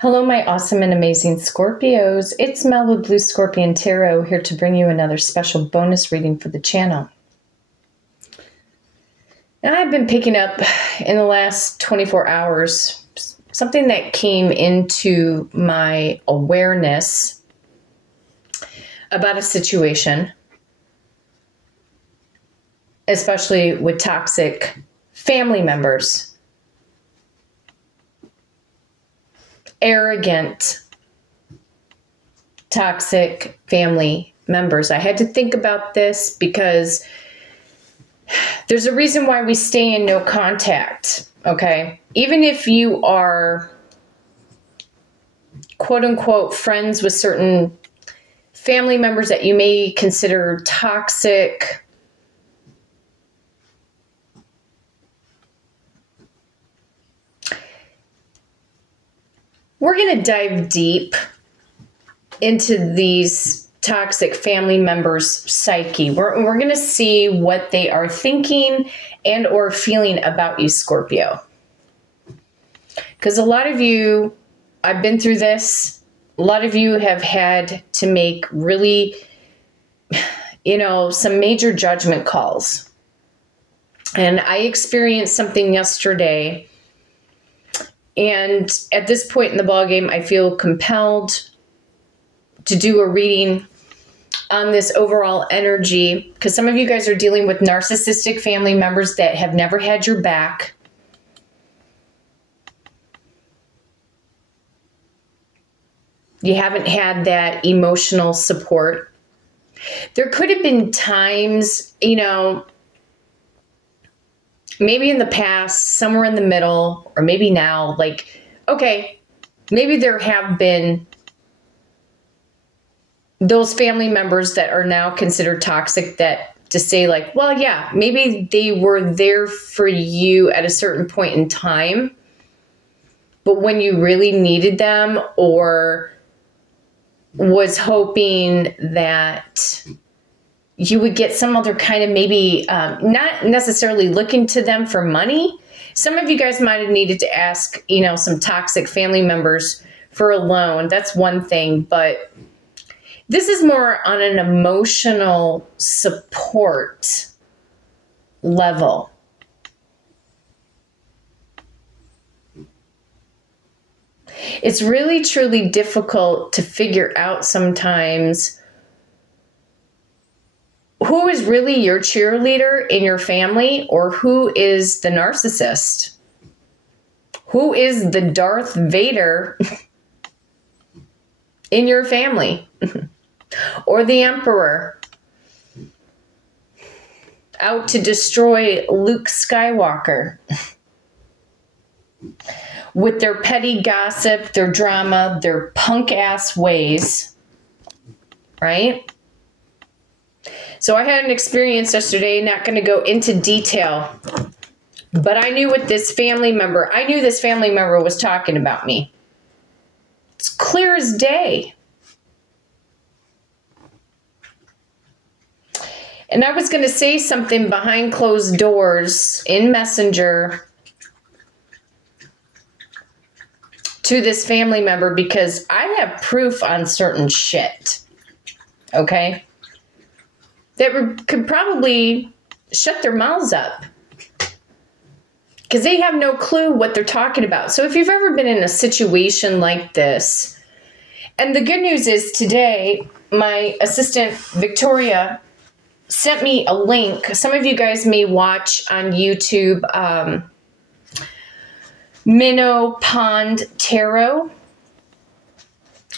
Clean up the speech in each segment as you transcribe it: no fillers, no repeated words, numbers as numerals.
Hello, my awesome and amazing Scorpios. It's Mel with Blue Scorpion Tarot here to bring you another special bonus reading for the channel. Now, I've been picking up in the last 24 hours something that came into my awareness about a situation, especially with toxic family members. Arrogant, toxic family members. I had to think about this because there's a reason why we stay in no contact, okay? Even if you are, quote unquote, friends with certain family members that you may consider toxic, we're going to dive deep into these toxic family members' psyche. We're going to see what they are thinking and or feeling about you, Scorpio. Because a lot of you, I've been through this, a lot of you have had to make really, some major judgment calls. And I experienced something yesterday. And at this point in the ballgame, I feel compelled to do a reading on this overall energy because some of you guys are dealing with narcissistic family members that have never had your back. You haven't had that emotional support. There could have been times, maybe in the past, somewhere in the middle, or maybe now, maybe there have been those family members that are now considered toxic that to say maybe they were there for you at a certain point in time, but when you really needed them or was hoping that you would get some other kind of maybe not necessarily looking to them for money. Some of you guys might have needed to ask, some toxic family members for a loan. That's one thing, but this is more on an emotional support level. It's really, truly difficult to figure out sometimes who is really your cheerleader in your family or who is the narcissist? Who is the Darth Vader in your family? Or the Emperor out to destroy Luke Skywalker with their petty gossip, their drama, their punk ass ways, right? So I had an experience yesterday, not going to go into detail, but I knew this family member was talking about me. It's clear as day. And I was going to say something behind closed doors in Messenger to this family member because I have proof on certain shit. Okay? That could probably shut their mouths up because they have no clue what they're talking about. So if you've ever been in a situation like this, and the good news is today, my assistant, Victoria, sent me a link. Some of you guys may watch on YouTube, Minnow Pond Tarot.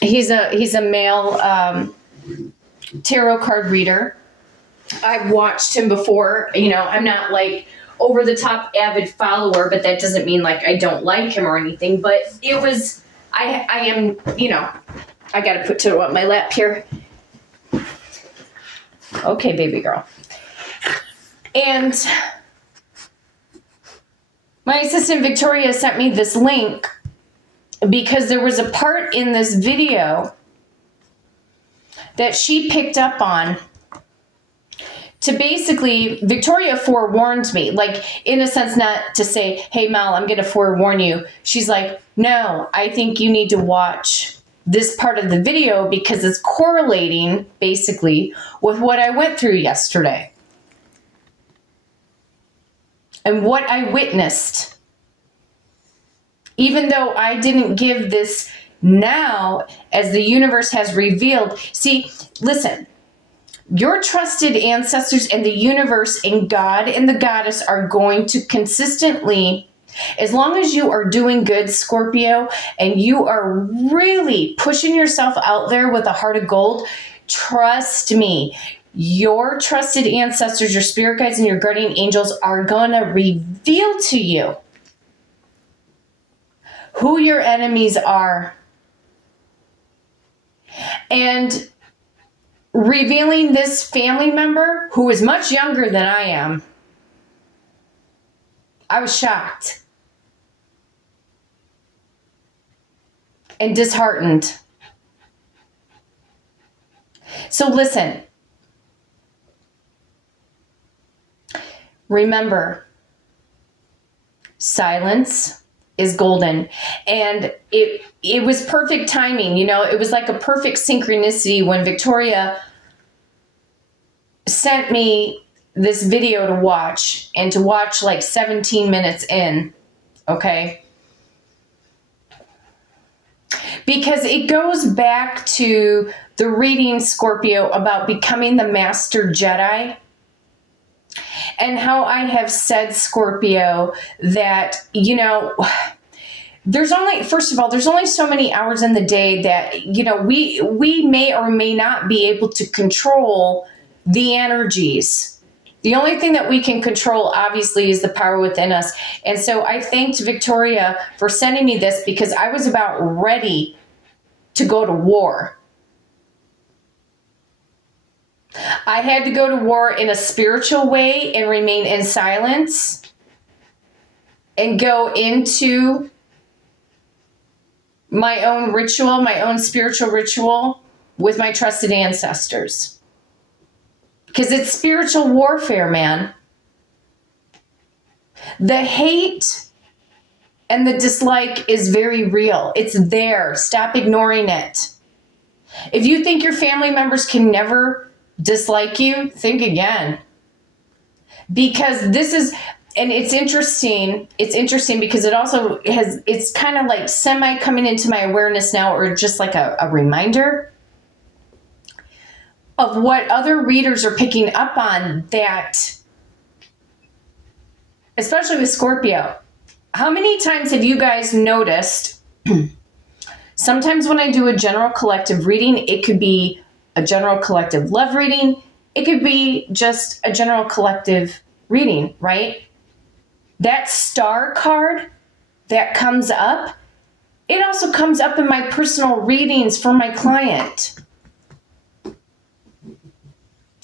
He's a male tarot card reader. I've watched him before. I'm not over the top avid follower, but that doesn't mean I don't like him or anything. But it was, I am, I got to put to on my lap here. Okay, baby girl. And my assistant Victoria sent me this link because there was a part in this video that she picked up on to basically, Victoria forewarned me, like in a sense, not to say, hey, Mel, I'm going to forewarn you. She's like, no, I think you need to watch this part of the video because it's correlating basically with what I went through yesterday and what I witnessed. Even though I didn't give this now, as the universe has revealed. See, listen. Your trusted ancestors and the universe and God and the goddess are going to consistently, as long as you are doing good, Scorpio, and you are really pushing yourself out there with a heart of gold, trust me, your trusted ancestors, your spirit guides, and your guardian angels are going to reveal to you who your enemies are. And revealing this family member who is much younger than I am, I was shocked and disheartened. So listen, remember, silence is golden. And it was perfect timing. You know, it was like a perfect synchronicity when Victoria sent me this video to watch, and to watch like 17 minutes in. Okay. Because it goes back to the reading, Scorpio, about becoming the Master Jedi. And how I have said, Scorpio, that, you know, there's only, first of all, there's only so many hours in the day that, you know, we may or may not be able to control the energies. The only thing that we can control, obviously, is the power within us. And so I thanked Victoria for sending me this because I was about ready to go to war. I had to go to war in a spiritual way and remain in silence and go into my own ritual, my own spiritual ritual with my trusted ancestors. Because it's spiritual warfare, man. The hate and the dislike is very real. It's there. Stop ignoring it. If you think your family members can never dislike you, think again. Because this is, and it's interesting because it also has, it's kind of like semi coming into my awareness now, or just like a reminder of what other readers are picking up on, that, especially with Scorpio. How many times have you guys noticed, sometimes when I do a general collective reading, it could be a general collective love reading. It could be just a general collective reading, right? That star card that comes up, it also comes up in my personal readings for my client.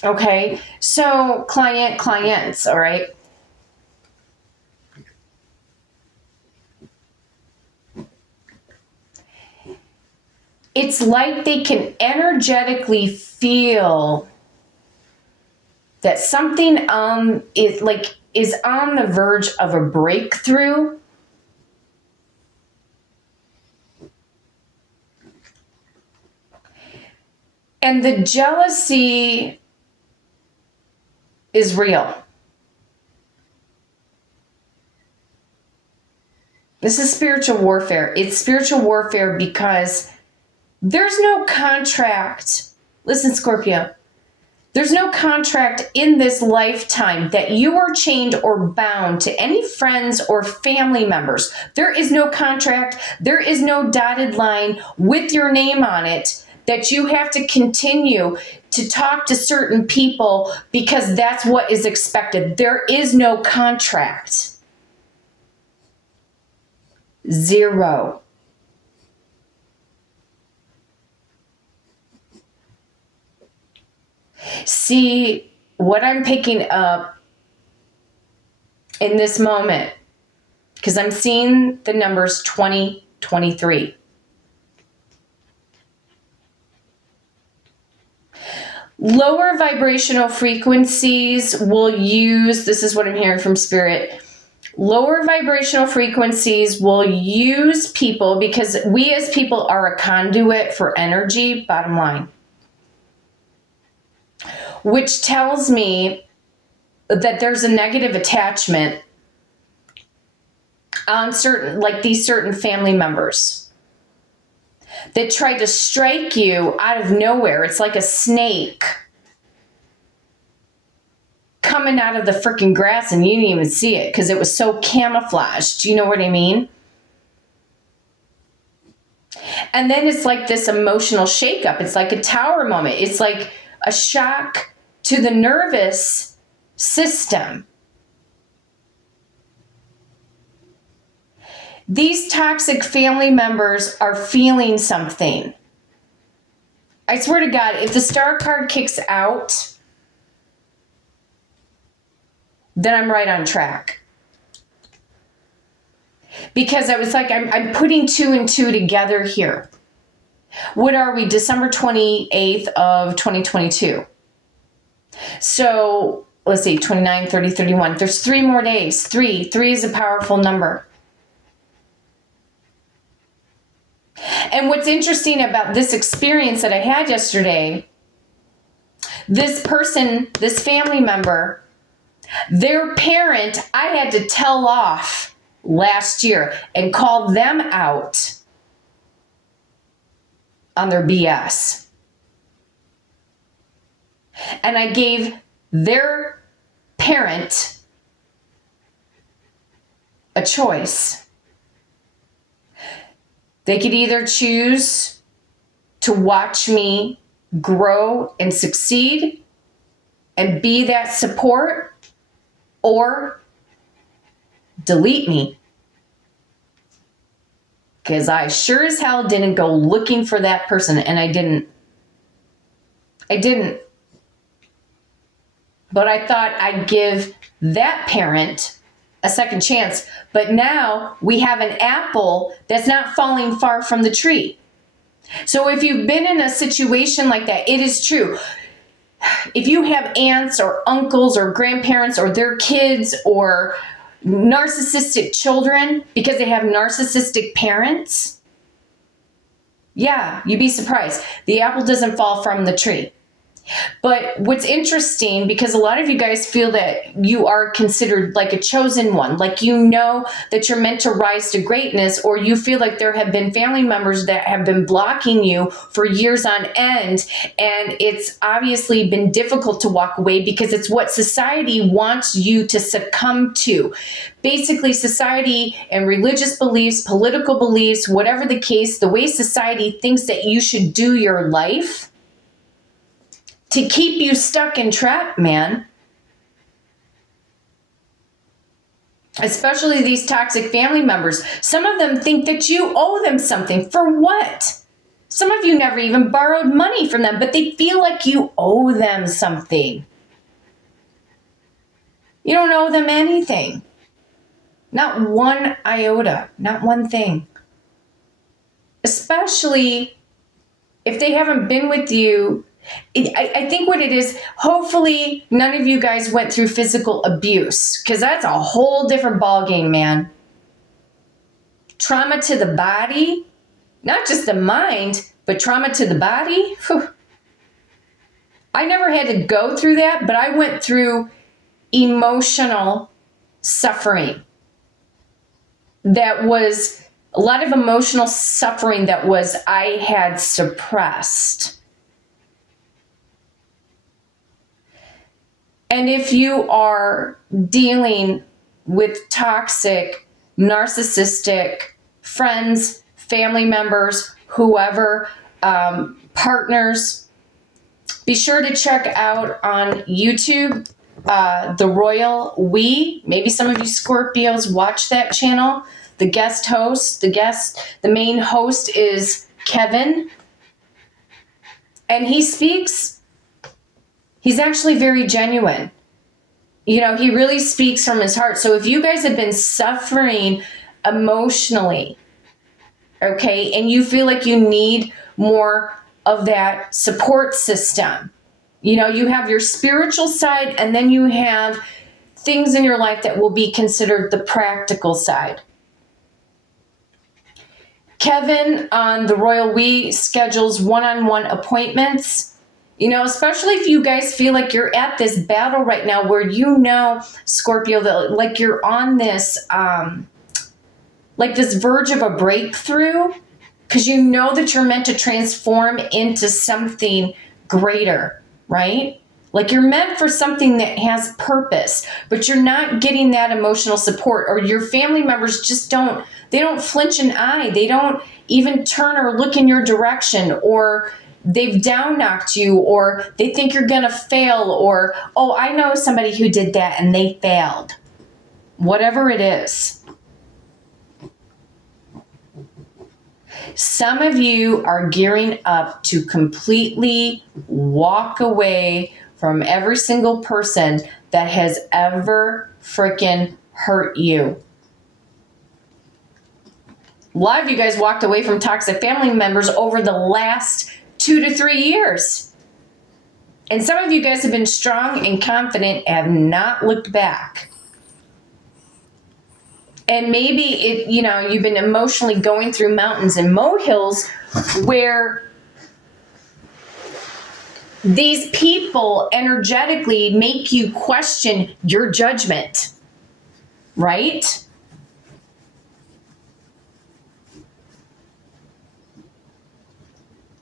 Okay, so clients, all right? It's like they can energetically feel that something is on the verge of a breakthrough. And the jealousy is real. This is spiritual warfare. It's spiritual warfare because there's no contract. Listen, Scorpio. There's no contract in this lifetime that you are chained or bound to any friends or family members. There is no contract. There is no dotted line with your name on it that you have to continue to talk to certain people because that's what is expected. There is no contract. Zero. See, what I'm picking up in this moment, because I'm seeing the numbers 2023. Lower vibrational frequencies will use, this is what I'm hearing from Spirit, lower vibrational frequencies will use people, because we as people are a conduit for energy, bottom line. Which tells me that there's a negative attachment on certain, like these certain family members that try to strike you out of nowhere. It's like a snake coming out of the freaking grass and you didn't even see it because it was so camouflaged. Do you know what I mean? And then it's like this emotional shakeup. It's like a tower moment. It's like a shock to the nervous system. These toxic family members are feeling something. I swear to God, if the star card kicks out, then I'm right on track. Because I was like, I'm putting 2 and 2 together here. What are we? December 28th of 2022. So let's see, 29, 30, 31. There's 3 more days. 3 is a powerful number. And what's interesting about this experience that I had yesterday, this person, this family member, their parent, I had to tell off last year and call them out on their BS. And I gave their parent a choice. They could either choose to watch me grow and succeed and be that support, or delete me. Because I sure as hell didn't go looking for that person, and I didn't. But I thought I'd give that parent a second chance. But now we have an apple that's not falling far from the tree. So if you've been in a situation like that, it is true. If you have aunts or uncles or grandparents or their kids or narcissistic children because they have narcissistic parents, yeah, you'd be surprised. The apple doesn't fall from the tree. But what's interesting, because a lot of you guys feel that you are considered like a chosen one, like you know that you're meant to rise to greatness, or you feel like there have been family members that have been blocking you for years on end, and it's obviously been difficult to walk away because it's what society wants you to succumb to. Basically, society and religious beliefs, political beliefs, whatever the case, the way society thinks that you should do your life to keep you stuck and trapped, man. Especially these toxic family members. Some of them think that you owe them something. For what? Some of you never even borrowed money from them, but they feel like you owe them something. You don't owe them anything. Not one iota, not one thing. Especially if they haven't been with you. I think what it is, hopefully none of you guys went through physical abuse, because that's a whole different ballgame, man. Trauma to the body, not just the mind, but trauma to the body. Whew. I never had to go through that, but I went through emotional suffering. That was a lot of emotional suffering that was I had suppressed. And if you are dealing with toxic, narcissistic friends, family members, whoever, partners, be sure to check out on YouTube, The Royal We. Maybe some of you Scorpios watch that channel. The guest host, the main host is Kevin. And he speaks. He's actually very genuine. You know, he really speaks from his heart. So if you guys have been suffering emotionally, okay, and you feel like you need more of that support system, You know, you have your spiritual side, and then you have things in your life that will be considered the practical side. Kevin on the Royal We schedules one-on-one appointments. You know, especially if you guys feel like you're at this battle right now where you know, Scorpio, that like you're on this, like this verge of a breakthrough, because you know that you're meant to transform into something greater, right? Like you're meant for something that has purpose, but you're not getting that emotional support, or your family members just don't flinch an eye. They don't even turn or look in your direction, or they've down knocked you, or they think you're going to fail, or, oh, I know somebody who did that and they failed. Whatever it is. Some of you are gearing up to completely walk away from every single person that has ever freaking hurt you. A lot of you guys walked away from toxic family members over the last 2 to 3 years. And some of you guys have been strong and confident and have not looked back. And maybe you've been emotionally going through mountains and molehills where these people energetically make you question your judgment, right?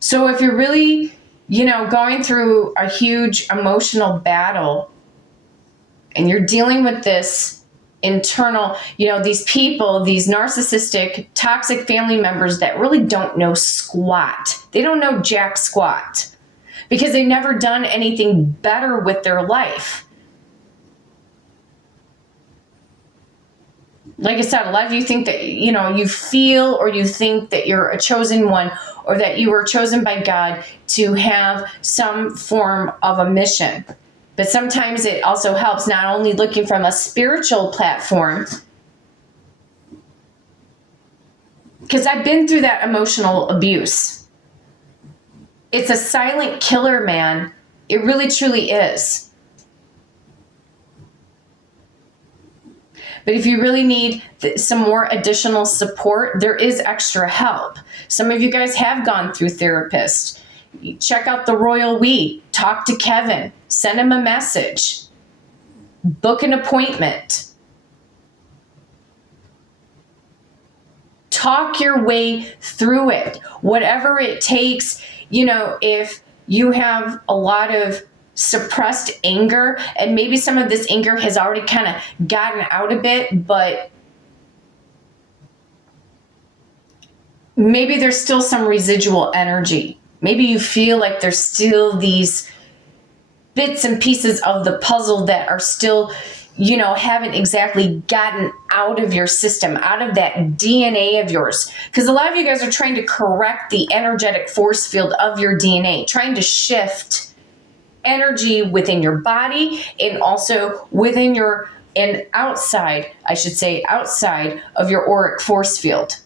So if you're really, going through a huge emotional battle and you're dealing with this internal, these people, these narcissistic, toxic family members that really don't know squat. They don't know jack squat because they've never done anything better with their life. Like I said, a lot of you think that, you feel or you think that you're a chosen one, or that you were chosen by God to have some form of a mission. But sometimes it also helps not only looking from a spiritual platform, because I've been through that emotional abuse. It's a silent killer, man. It really, truly is. But if you really need some more additional support, there is extra help. Some of you guys have gone through therapists. Check out the Royal We. Talk to Kevin. Send him a message. Book an appointment. Talk your way through it. Whatever it takes, if you have a lot of suppressed anger, and maybe some of this anger has already kind of gotten out a bit, but maybe there's still some residual energy. Maybe you feel like there's still these bits and pieces of the puzzle that are still, haven't exactly gotten out of your system, out of that DNA of yours. Because a lot of you guys are trying to correct the energetic force field of your DNA, trying to shift energy within your body and also within outside of your auric force field.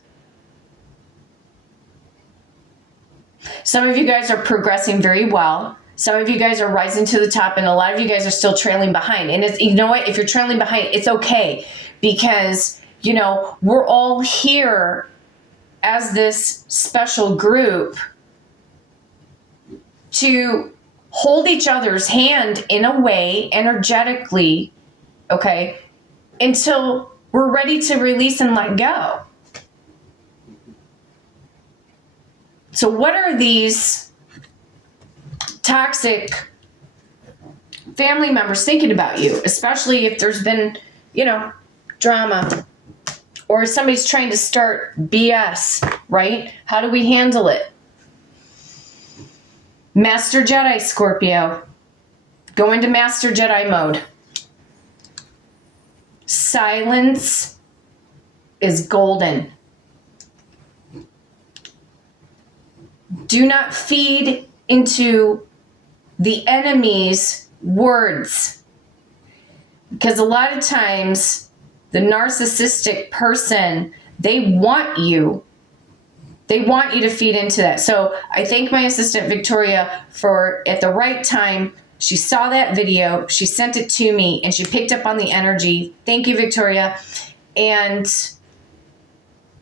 Some of you guys are progressing very well. Some of you guys are rising to the top, and a lot of you guys are still trailing behind. And you know what? If you're trailing behind, it's okay, because, we're all here as this special group to hold each other's hand in a way, energetically, okay, until we're ready to release and let go. So what are these toxic family members thinking about you, especially if there's been, drama, or somebody's trying to start BS, right? How do we handle it? Master Jedi, Scorpio. Go into Master Jedi mode. Silence is golden. Do not feed into the enemy's words. Because a lot of times, the narcissistic person, they want you They want you to feed into that. So I thank my assistant, Victoria, for at the right time, she saw that video, she sent it to me, and she picked up on the energy. Thank you, Victoria. And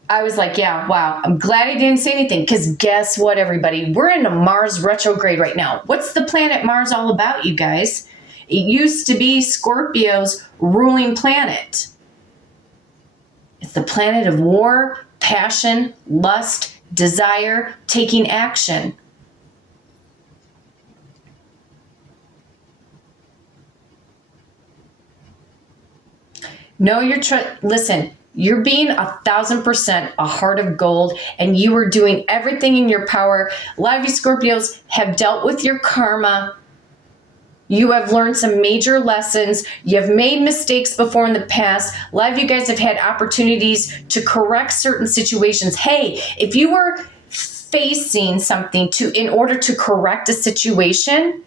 I was like, yeah, wow, I'm glad I didn't say anything, because guess what, everybody? We're in a Mars retrograde right now. What's the planet Mars all about, you guys? It used to be Scorpio's ruling planet. It's the planet of war, passion, lust, desire, taking action. Know your listen, you're being 1,000% a heart of gold, and you are doing everything in your power. A lot of you Scorpios have dealt with your karma. You have learned some major lessons. You have made mistakes before in the past. A lot of you guys have had opportunities to correct certain situations. Hey, if you were facing something in order to correct a situation,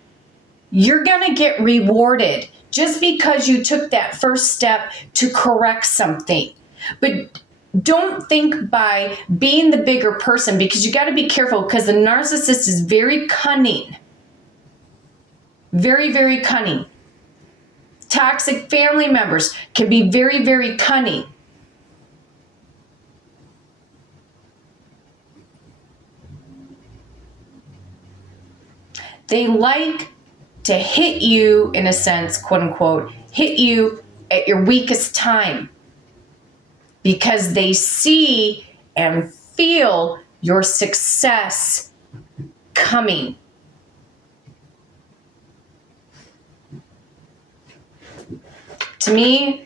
you're going to get rewarded just because you took that first step to correct something. But don't think by being the bigger person, because you got to be careful, because the narcissist is very cunning. Very, very cunning. Toxic family members can be very, very cunning. They like to hit you, in a sense, quote unquote, hit you at your weakest time, because they see and feel your success coming. To me,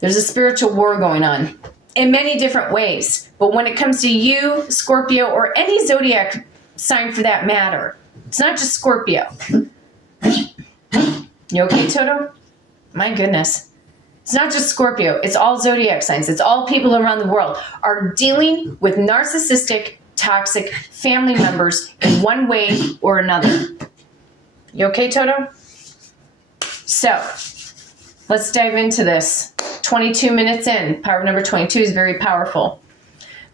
there's a spiritual war going on in many different ways. But when it comes to you, Scorpio, or any zodiac sign for that matter, it's not just Scorpio. You okay, Toto? My goodness. It's not just Scorpio. It's all zodiac signs. It's all people around the world are dealing with narcissistic, toxic family members in one way or another. You okay, Toto? So, let's dive into this. 22 minutes in. Power number 22 is very powerful.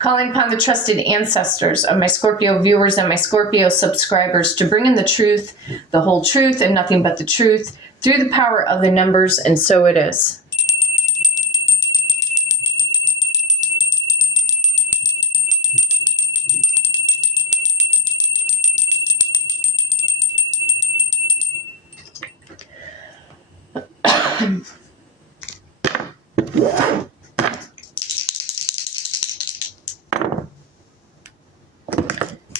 Calling upon the trusted ancestors of my Scorpio viewers and my Scorpio subscribers to bring in the truth, the whole truth, and nothing but the truth through the power of the numbers, and so it is.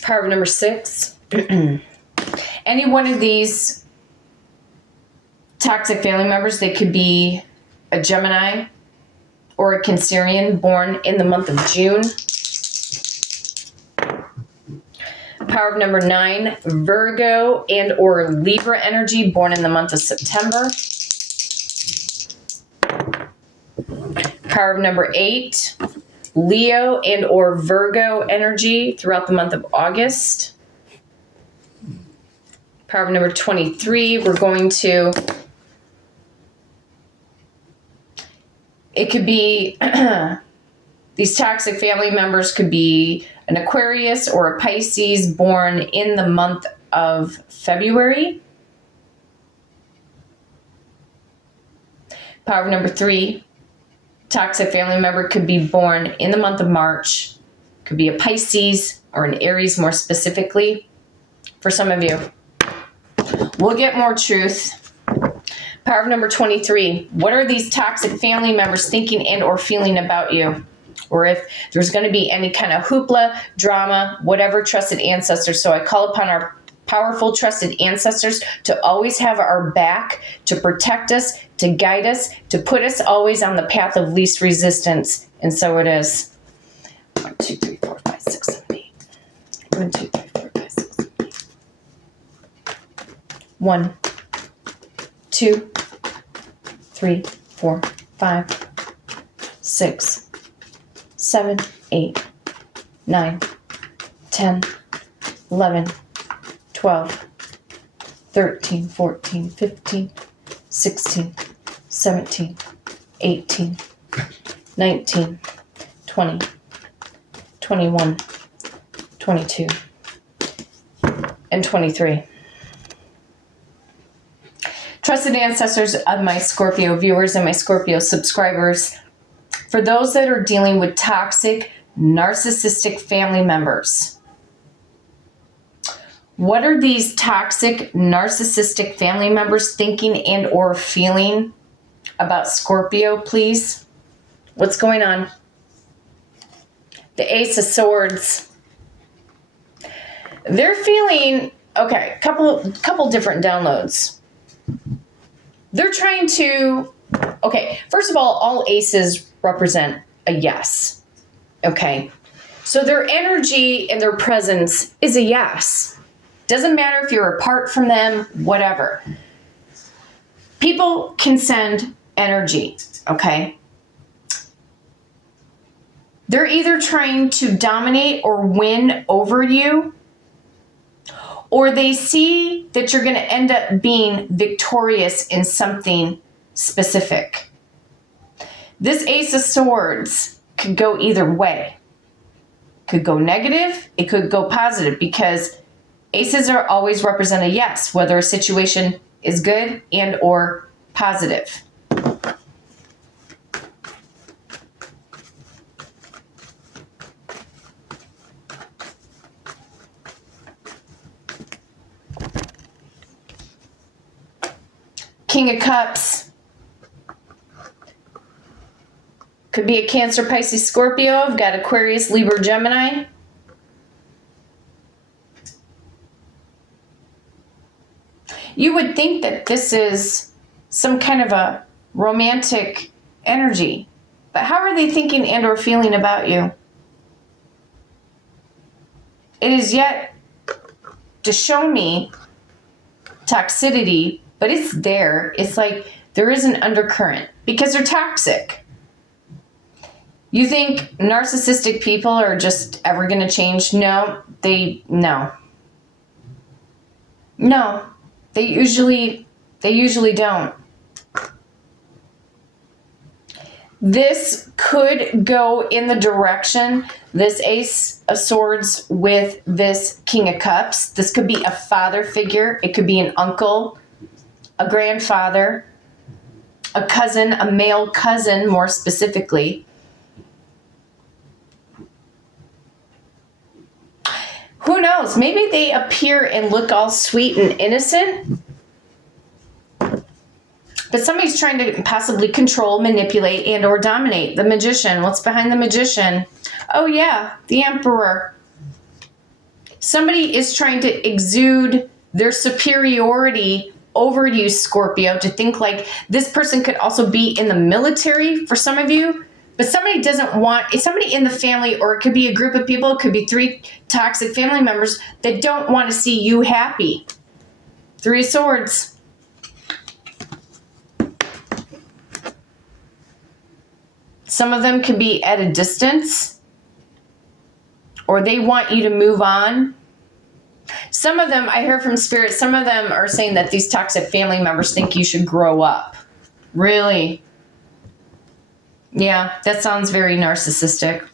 Power number 6. Any one of these toxic family members, they could be a Gemini or a Cancerian born in the month of June. Power of number 9, Virgo and or Libra energy born in the month of September. Power of number 8, Leo and or Virgo energy throughout the month of August. Power of number 23, we're going to, it could be, these toxic family members could be an Aquarius or a Pisces born in the month of February. Power of number 3, toxic family member could be born in the month of March. Could be a Pisces or an Aries more specifically for some of you. We'll get more truth. Power of number 23. What are these toxic family members thinking and or feeling about you? Or if there's going to be any kind of hoopla, drama, whatever, trusted ancestors. So I call upon our powerful, trusted ancestors to always have our back, to protect us, to guide us, to put us always on the path of least resistance. And so it is. 1, 2, 3, 4, 5, 6, 7, 8. 1, 2, 3, 4, 5, 6, 7, 8. 1, 2, 3, 4, 5, 6, 7, 8, 9, 10, 11, 12, 13, 14, 15, 16, 17, 18, 19, 20, 21, 22, and 23. Trusted ancestors of my Scorpio viewers and my Scorpio subscribers, for those that are dealing with toxic, narcissistic family members, what are these toxic, narcissistic family members thinking and or feeling about Scorpio, please? What's going on? The Ace of Swords. They're feeling, okay, couple different downloads. They're trying to, okay, first of all aces represent a yes. Okay. So their energy and their presence is a yes. Doesn't matter if you're apart from them, whatever. People can send energy, okay? They're either trying to dominate or win over you, or they see that you're going to end up being victorious in something specific. This Ace of Swords could go either way. Could go negative, it could go positive, because aces are always represent a yes, whether a situation is good and or positive. King of Cups. Could be a Cancer, Pisces, Scorpio. I've got Aquarius, Libra, Gemini. You would think that this is some kind of a romantic energy. But how are they thinking and or feeling about you? It is yet to show me toxicity, but it's there. It's like there is an undercurrent because they're toxic. You think narcissistic people are just ever going to change? No. They usually don't. This could go in the direction, this Ace of Swords with this King of Cups. This could be a father figure. It could be an uncle, a grandfather, a cousin, a male cousin more specifically. Who knows? Maybe they appear and look all sweet and innocent, but somebody's trying to possibly control, manipulate, and or dominate. The Magician. What's behind the Magician? Oh yeah, the Emperor. Somebody is trying to exude their superiority over you, Scorpio, to think like this person could also be in the military for some of you. But somebody doesn't want, it's somebody in the family, or it could be a group of people, it could be 3 toxic family members that don't want to see you happy. 3 of Swords. Some of them could be at a distance, or they want you to move on. Some of them, I hear from Spirit, some of them are saying that these toxic family members think you should grow up. Really? Yeah, that sounds very narcissistic.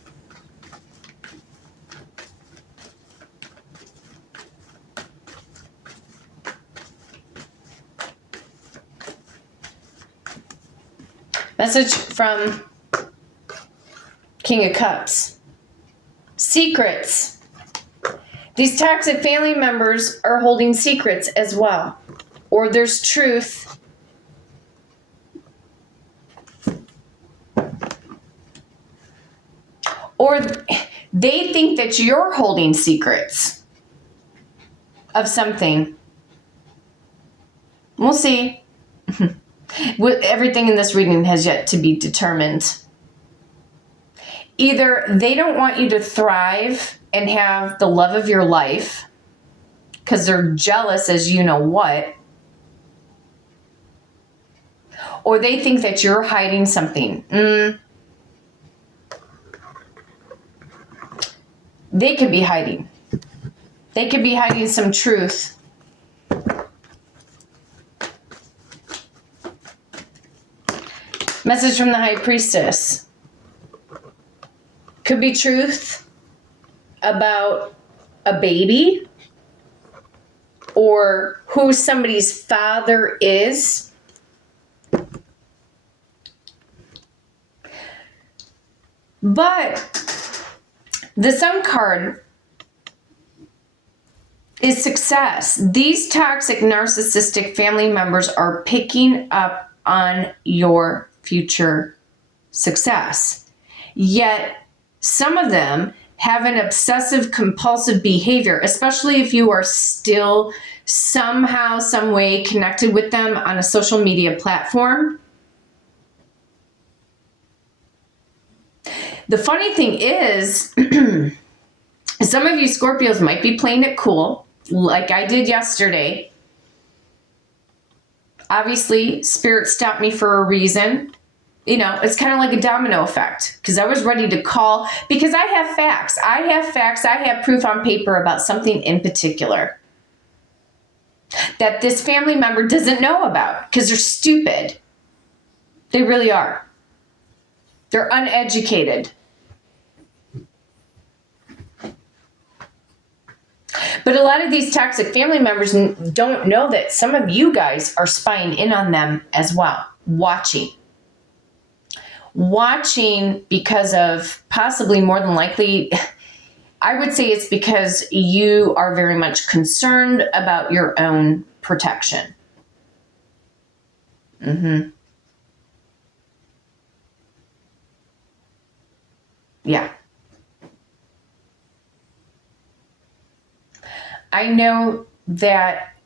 Message from King of Cups. Secrets. These toxic family members are holding secrets as well. Or there's truth. Or they think that you're holding secrets of something. We'll see. Everything in this reading has yet to be determined. Either they don't want you to thrive and have the love of your life because they're jealous as you know what, or they think that you're hiding something. They could be hiding. They could be hiding some truth. Message from the High Priestess. Could be truth. about a baby or who somebody's father is. But the Sun card is success. These toxic, narcissistic family members are picking up on your future success. Yet, some of them have an obsessive compulsive behavior, especially if you are still somehow, some way connected with them on a social media platform. The funny thing is, some of you Scorpios might be playing it cool, like I did yesterday. Obviously, Spirit stopped me for a reason. You know, it's kind of like a domino effect, because I was ready to call, because I have facts. I have proof on paper about something in particular that this family member doesn't know about, because they're stupid. They really are. They're uneducated. But a lot of these toxic family members don't know that some of you guys are spying in on them as well, watching because of, possibly more than likely, I would say it's because you are very much concerned about your own protection. Yeah. I know that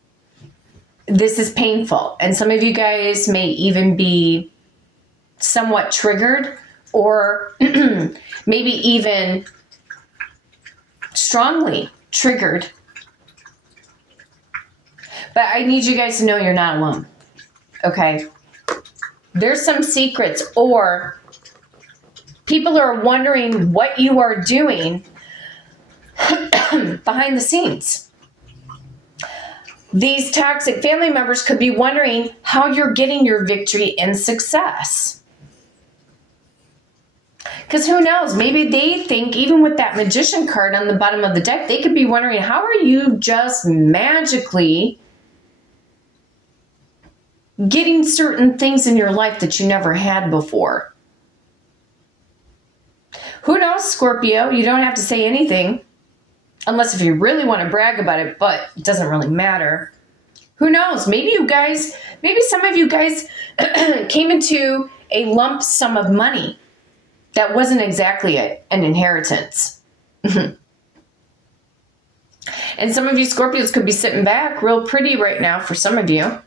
this is painful, and some of you guys may even be somewhat triggered, or maybe even strongly triggered. But I need you guys to know you're not alone. Okay? There's some secrets, or people are wondering what you are doing behind the scenes. These toxic family members could be wondering how you're getting your victory and success. Because who knows, maybe they think, even with that Magician card on the bottom of the deck, they could be wondering, how are you just magically getting certain things in your life that you never had before? Who knows, Scorpio? You don't have to say anything. Unless if you really want to brag about it, but it doesn't really matter. Who knows? Maybe some of you guys came into a lump sum of money that wasn't exactly an inheritance. And some of you Scorpios could be sitting back real pretty right now, for some of you.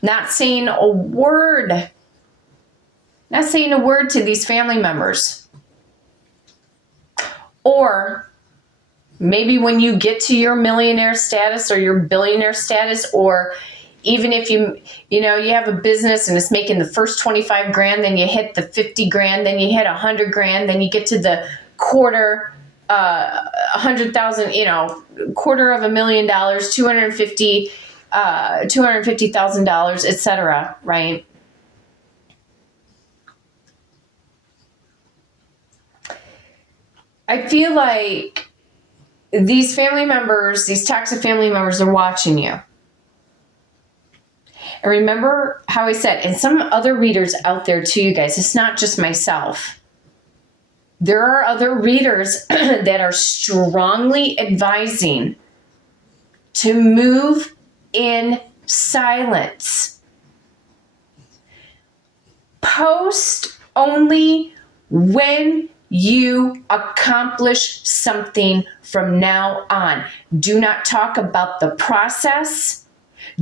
Not saying a word. Not saying a word to these family members. Or maybe when you get to your millionaire status or your billionaire status, or even if you have a business and it's making the first 25 grand, then you hit the 50 grand, then you hit 100 grand, then you get to the quarter, 100,000, $250,000, $250,000, etc. Right? I feel like these family members, these toxic family members, are watching you. And remember how I said, and some other readers out there too, you guys, it's not just myself. There are other readers that are strongly advising to move in silence. Post only when you accomplish something from now on. Do not talk about the process.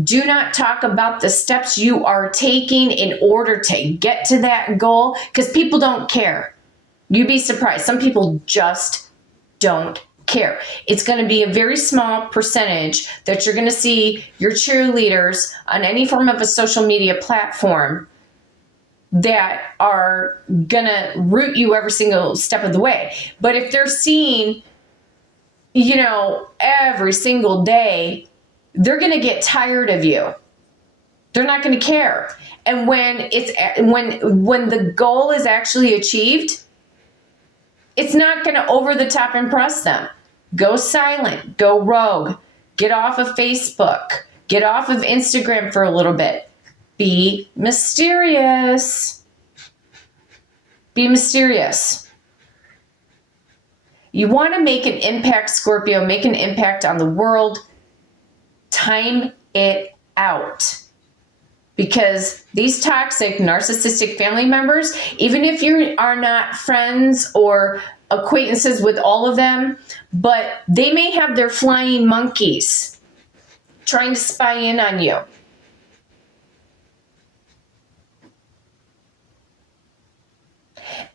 Do not talk about the steps you are taking in order to get to that goal, because people don't care. You'd be surprised. Some people just don't care. It's going to be a very small percentage that you're going to see your cheerleaders on any form of a social media platform that are gonna root you every single step of the way. But if they're seeing, every single day, they're gonna get tired of you. They're not gonna care. And when the goal is actually achieved, It's not going to over the top impress them. Go silent, go rogue, get off of Facebook, get off of Instagram for a little bit. Be mysterious. Be mysterious. You want to make an impact, Scorpio, make an impact on the world. Time it out. Because these toxic, narcissistic family members, even if you are not friends or acquaintances with all of them, but they may have their flying monkeys trying to spy in on you.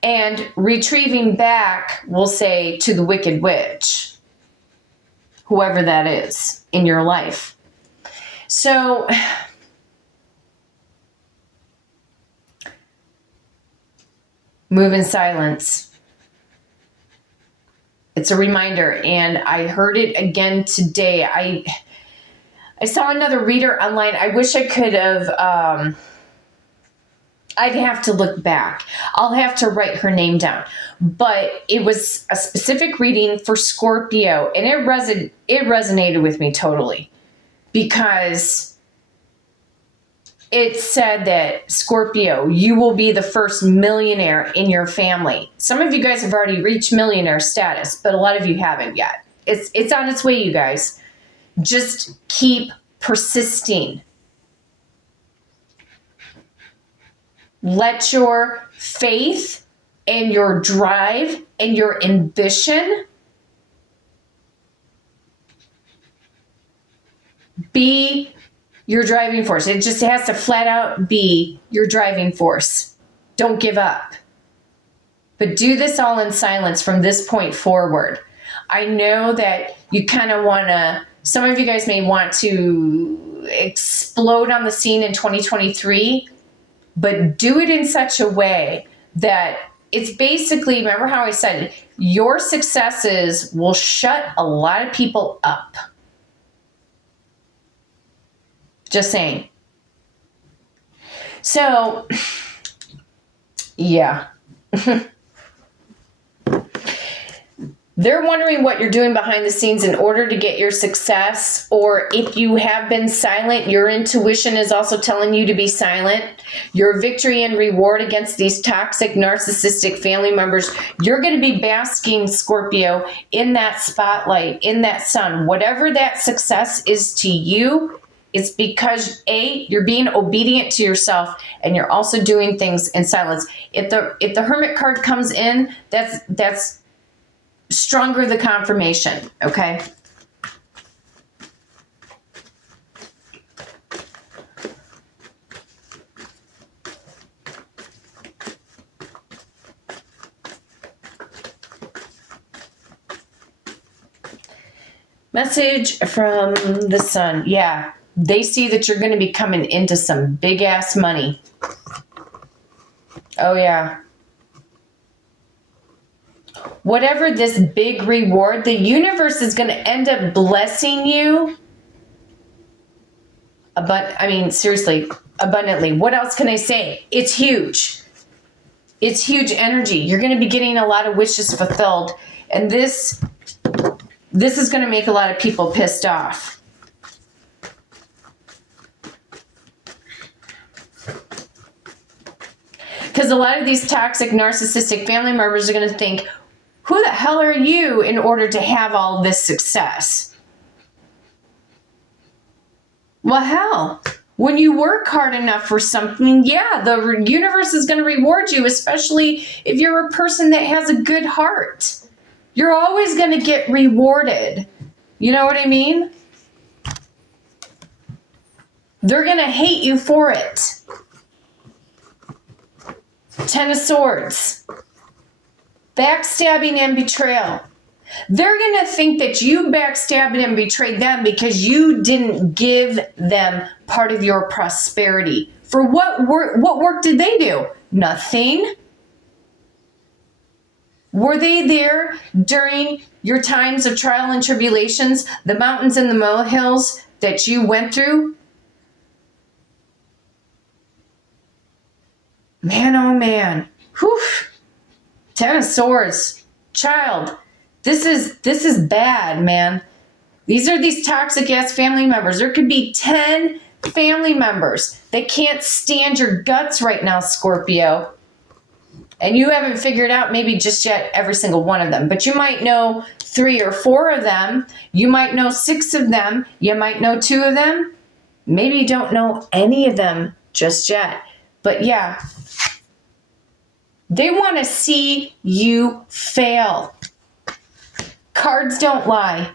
And retrieving back, we'll say, to the wicked witch, whoever that is in your life. So move in silence. It's a reminder, and I heard it again today. I saw another reader online. I wish I could have, I'd have to look back. I'll have to write her name down. But it was a specific reading for Scorpio, and it resonated with me totally. Because it said that, Scorpio, you will be the first millionaire in your family. Some of you guys have already reached millionaire status, but a lot of you haven't yet. It's on its way, you guys. Just keep persisting. Let your faith and your drive and your ambition be your driving force. It just has to flat out be your driving force. Don't give up. But do this all in silence from this point forward. I know that you kind of want to, some of you guys may want to explode on the scene in 2023, but do it in such a way that it's basically, remember how I said, your successes will shut a lot of people up. Just saying. So, yeah. They're wondering what you're doing behind the scenes in order to get your success, or if you have been silent, your intuition is also telling you to be silent. Your victory and reward against these toxic, narcissistic family members, you're going to be basking, Scorpio, in that spotlight, in that sun. Whatever that success is to you, it's because A, you're being obedient to yourself, and you're also doing things in silence. If the Hermit card comes in, that's stronger the confirmation, okay? Message from the sun. Yeah, they see that you're going to be coming into some big ass money. Oh yeah. Whatever this big reward, the universe is going to end up blessing you. Seriously, abundantly. What else can I say? It's huge. It's huge energy. You're going to be getting a lot of wishes fulfilled. And this is going to make a lot of people pissed off. Because a lot of these toxic, narcissistic family members are going to think, who the hell are you in order to have all this success? Well, hell, when you work hard enough for something, yeah, the universe is going to reward you, especially if you're a person that has a good heart. You're always going to get rewarded. You know what I mean? They're going to hate you for it. Ten of Swords. Backstabbing and betrayal. They're going to think that you backstabbed and betrayed them because you didn't give them part of your prosperity. For what work did they do? Nothing. Were they there during your times of trial and tribulations, the mountains and the molehills that you went through? Man, oh man. Whew. Ten of Swords. child, this is bad, man. These are these toxic ass family members. There could be 10 family members that can't stand your guts right now, Scorpio. And you haven't figured out maybe just yet every single one of them. But you might know 3 or 4 of them. You might know 6 of them. You might know 2 of them. Maybe you don't know any of them just yet. But yeah, they want to see you fail. Cards don't lie.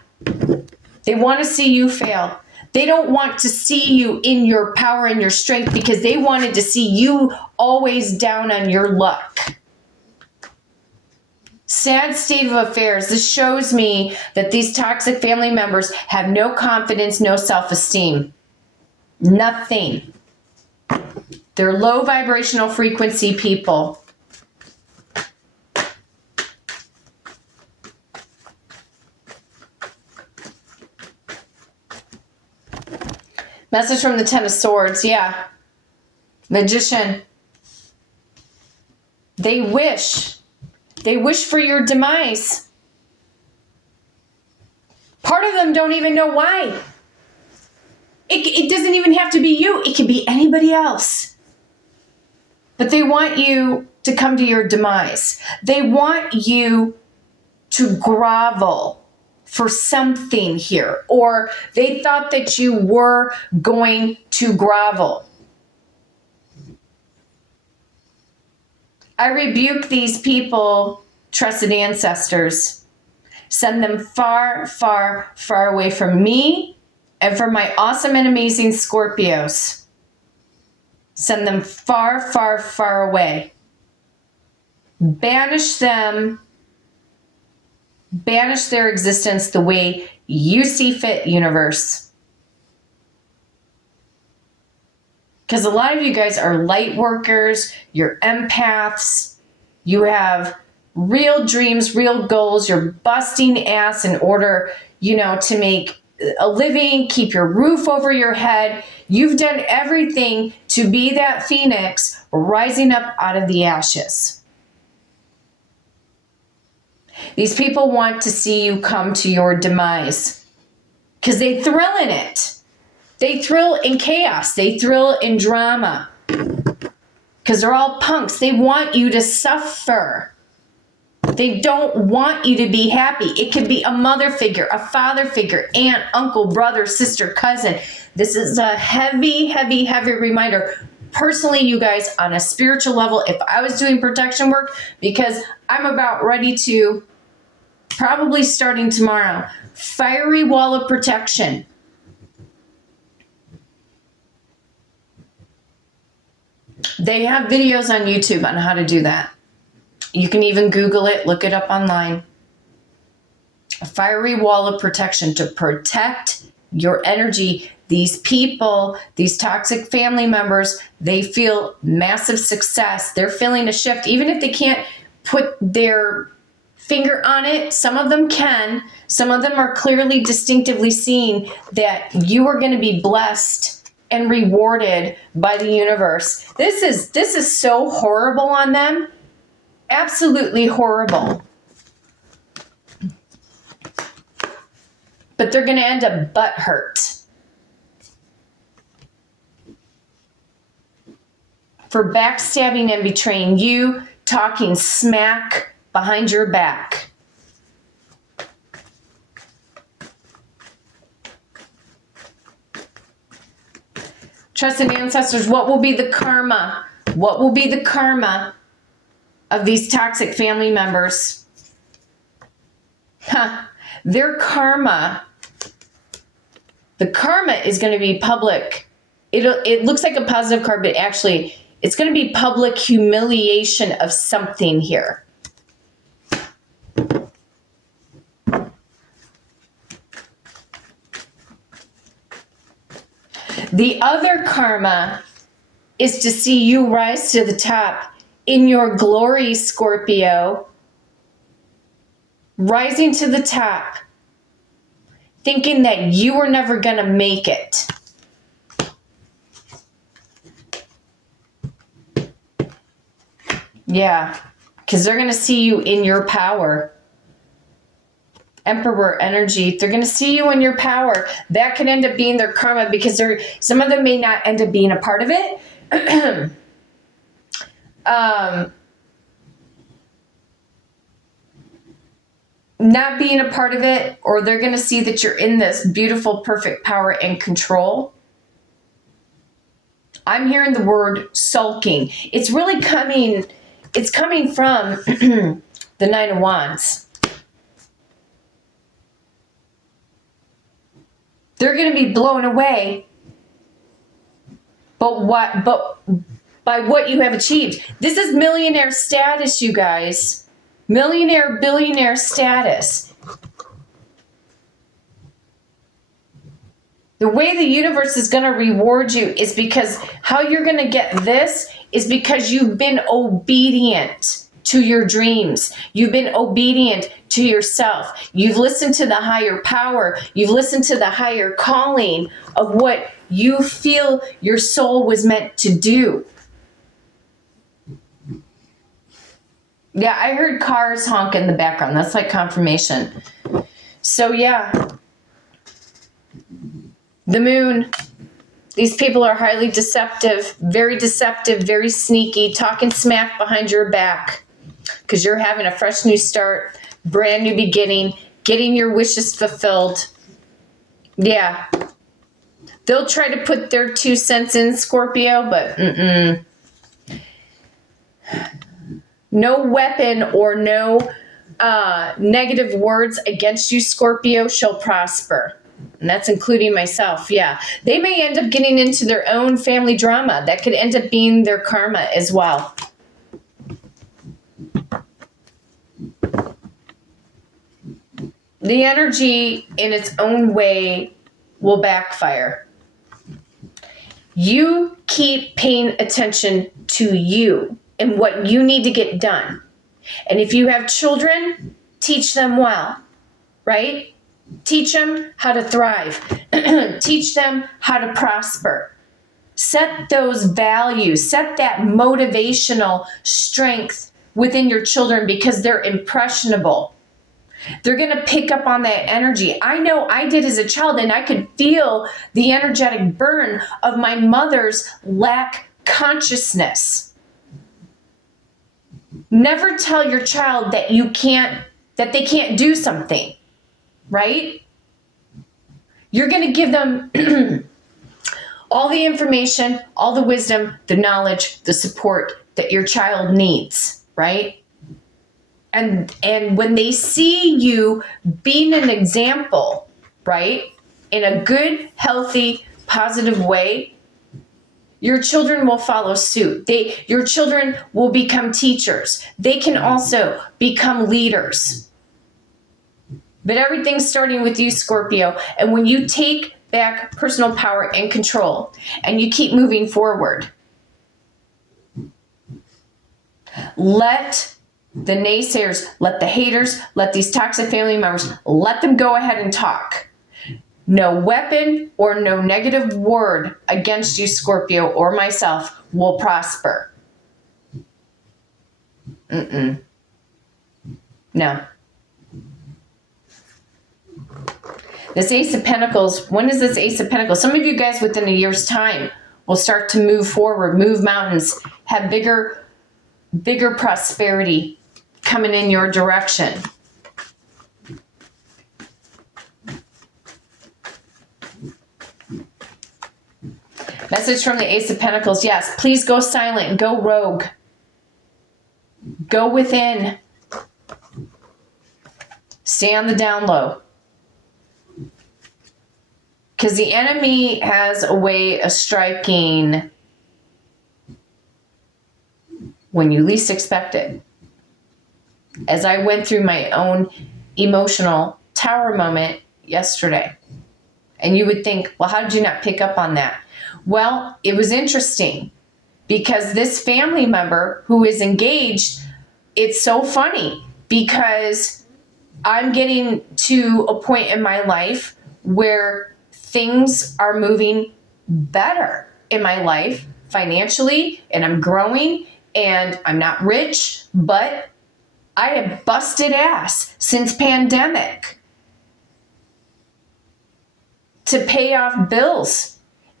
They want to see you fail. They don't want to see you in your power and your strength because they wanted to see you always down on your luck. Sad state of affairs. This shows me that these toxic family members have no confidence, no self-esteem. Nothing. They're low vibrational frequency people. Message from the Ten of Swords. Yeah. Magician. They wish for your demise. Part of them don't even know why. It doesn't even have to be you. It could be anybody else. But they want you to come to your demise. They want you to grovel for something here. Or they thought that you were going to grovel. I rebuke these people, trusted ancestors. Send them far, far, far away from me and from my awesome and amazing Scorpios. Send them far, far, far away. Banish them. Banish their existence the way you see fit, universe. Because a lot of you guys are light workers, you're empaths, you have real dreams, real goals, you're busting ass in order, to make a living, keep your roof over your head. You've done everything to be that phoenix rising up out of the ashes. These people want to see you come to your demise because they thrill in it. They thrill in chaos. They thrill in drama because they're all punks. They want you to suffer. They don't want you to be happy. It could be a mother figure, a father figure, aunt, uncle, brother, sister, cousin. This is a heavy, heavy, heavy reminder. Personally, you guys, on a spiritual level, if I was doing protection work, because I'm about ready to, probably starting tomorrow, fiery wall of protection. They have videos on YouTube on how to do that. You can even Google it, look it up online. A fiery wall of protection to protect your energy. These people, these toxic family members, they feel massive success. They're feeling a shift. Even if they can't put their finger on it, some of them can. Some of them are clearly distinctively seeing that you are going to be blessed and rewarded by the universe. This is so horrible on them. Absolutely horrible. But they're going to end up butthurt for backstabbing and betraying you, talking smack behind your back. Trusted ancestors, what will be the karma? What will be the karma of these toxic family members? Their karma, the karma is going to be public. It looks like a positive card, but actually it's going to be public humiliation of something here. The other karma is to see you rise to the top in your glory, Scorpio. Rising to the top, thinking that you were never going to make it. Yeah, because they're going to see you in your power. Emperor energy. They're going to see you in your power. That could end up being their karma, because some of them may not end up being a part of it. Not being a part of it, or they're going to see that you're in this beautiful, perfect power and control. I'm hearing the word sulking. It's really coming, it's coming from the Nine of Wands. They're going to be blown away, but by what you have achieved. This is millionaire status, you guys. Millionaire, billionaire status. The way the universe is going to reward you is because how you're going to get this is because you've been obedient to your dreams. You've been obedient to yourself. You've listened to the higher power. You've listened to the higher calling of what you feel your soul was meant to do. Yeah, I heard cars honk in the background. That's like confirmation. So yeah, the moon. These people are highly deceptive, very sneaky, talking smack behind your back because you're having a fresh new start, brand new beginning, getting your wishes fulfilled. Yeah. They'll try to put their 2 cents in, Scorpio, but no weapon or no negative words against you, Scorpio, shall prosper. And that's including myself. Yeah. They may end up getting into their own family drama. That could end up being their karma as well. The energy in its own way will backfire. You keep paying attention to you and what you need to get done. And if you have children, teach them well, right? Teach them how to thrive. Teach them how to prosper. Set those values, set that motivational strength within your children because they're impressionable. They're going to pick up on that energy. I know I did as a child, and I could feel the energetic burn of my mother's lack consciousness. Never tell your child that that they can't do something, right? You're going to give them all the information, all the wisdom, the knowledge, the support that your child needs, right? And when they see you being an example, right, in a good, healthy, positive way, your children will follow suit. Your children will become teachers. They can also become leaders. But everything's starting with you, Scorpio. And when you take back personal power and control, and you keep moving forward, let the naysayers, let the haters, let these toxic family members, let them go ahead and talk. No weapon or no negative word against you, Scorpio, or myself will prosper. No. This Ace of Pentacles, when is this Ace of Pentacles? Some of you guys within a year's time will start to move forward, move mountains, have bigger prosperity coming in your direction. Message from the Ace of Pentacles. Yes, please go silent. Go rogue. Go within. Stay on the down low. Because the enemy has a way of striking when you least expect it. As I went through my own emotional tower moment yesterday. And you would think, well, how did you not pick up on that? Well, it was interesting because this family member who is engaged, it's so funny because I'm getting to a point in my life where things are moving better in my life financially, and I'm growing, and I'm not rich, but I have busted ass since pandemic. to pay off bills.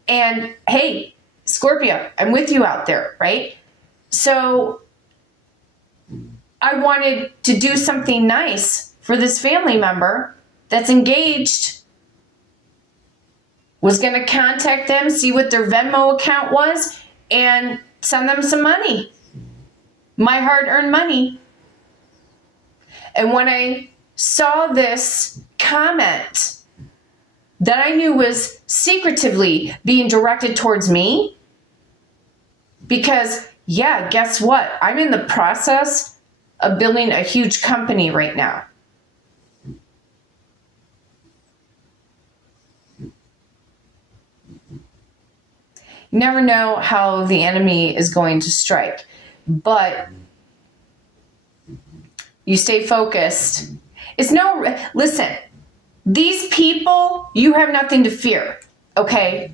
And hey, Scorpio, I'm with you out there, right? So I wanted to do something nice for this family member that's engaged. Was going to contact them, see what their Venmo account was, and send them some money. My hard-earned money. And when I saw this comment that I knew was secretively being directed towards me, because, yeah, guess what? I'm in the process of building a huge company right now. You never know how the enemy is going to strike, but you stay focused. Listen, these people, you have nothing to fear, okay?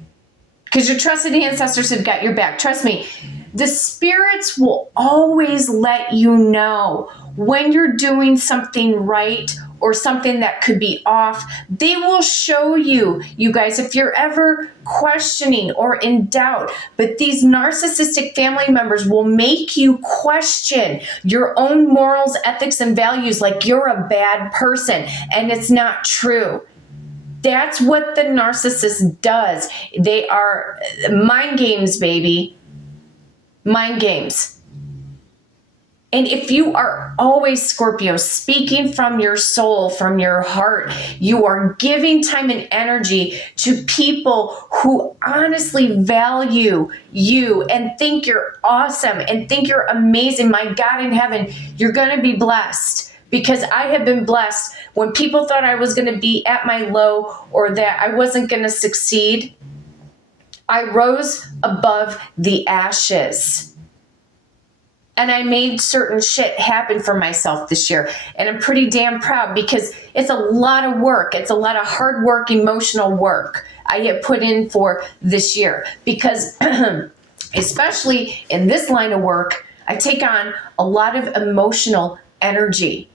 Because your trusted ancestors have got your back. Trust me, the spirits will always let you know when you're doing something right or something that could be off. They will show you, you guys, if you're ever questioning or in doubt. But these narcissistic family members will make you question your own morals, ethics, and values like you're a bad person, and it's not true. That's what the narcissist does. They are mind games, baby. Mind games. And if you are always, Scorpio, speaking from your soul, from your heart, you are giving time and energy to people who honestly value you and think you're awesome and think you're amazing. My God in heaven, you're going to be blessed. Because I have been blessed when people thought I was going to be at my low or that I wasn't going to succeed. I rose above the ashes. And I made certain shit happen for myself this year. And I'm pretty damn proud because it's a lot of work. It's a lot of hard work, emotional work I have put in for this year. Because especially in this line of work, I take on a lot of emotional energy.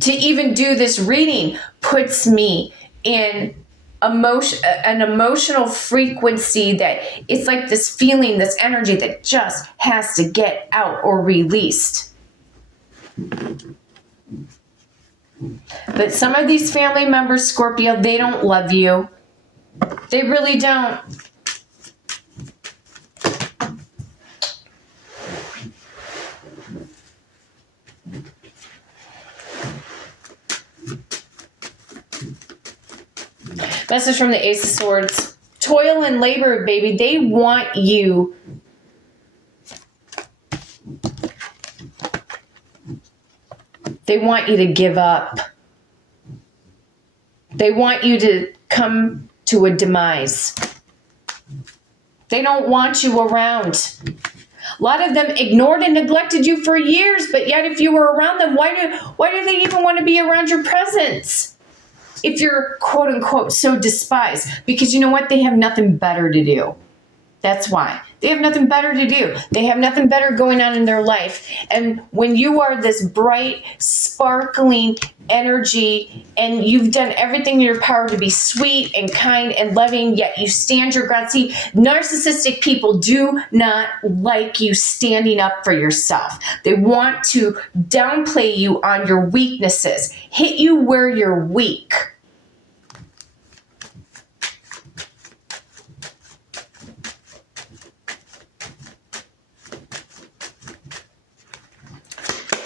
To even do this reading puts me in an emotional frequency that it's like this feeling, this energy that just has to get out or released. But some of these family members, Scorpio, they don't love you. They really don't. Message from the Ace of Swords. Toil and labor, baby. They want you. They want you to give up. They want you to come to a demise. They don't want you around. A lot of them ignored and neglected you for years, but yet if you were around them, why do they even want to be around your presence? If you're quote unquote so despised, because you know what? They have nothing better to do. That's why. They have nothing better to do. They have nothing better going on in their life. And when you are this bright, sparkling energy and you've done everything in your power to be sweet and kind and loving, yet you stand your ground. See, narcissistic people do not like you standing up for yourself. They want to downplay you on your weaknesses, hit you where you're weak.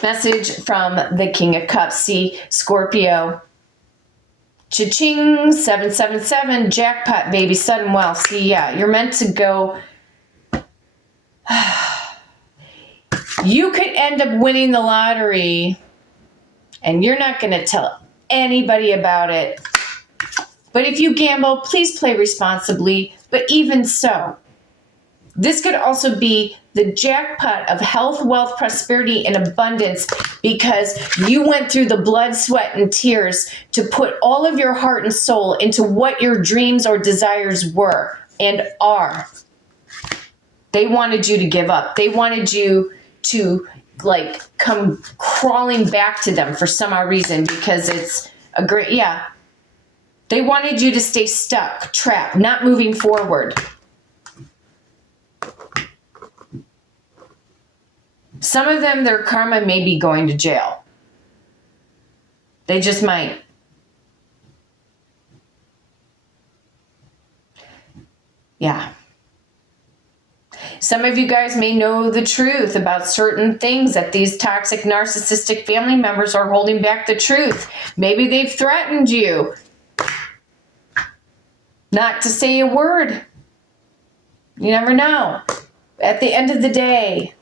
Message from the King of Cups. See, Scorpio. Cha-ching, 777, jackpot, baby, sudden wealth. See, yeah, you're meant to go. You could end up winning the lottery, and you're not going to tell anybody about it. But if you gamble, please play responsibly. But even so, this could also be the jackpot of health, wealth, prosperity, and abundance because you went through the blood, sweat, and tears to put all of your heart and soul into what your dreams or desires were and are. They wanted you to give up. They wanted you to like come crawling back to them for some odd reason because it's a great, yeah. They wanted you to stay stuck, trapped, not moving forward. Some of them, their karma may be going to jail. They just might. Yeah. Some of you guys may know the truth about certain things that these toxic, narcissistic family members are holding back the truth. Maybe they've threatened you not to say a word. You never know. At the end of the day,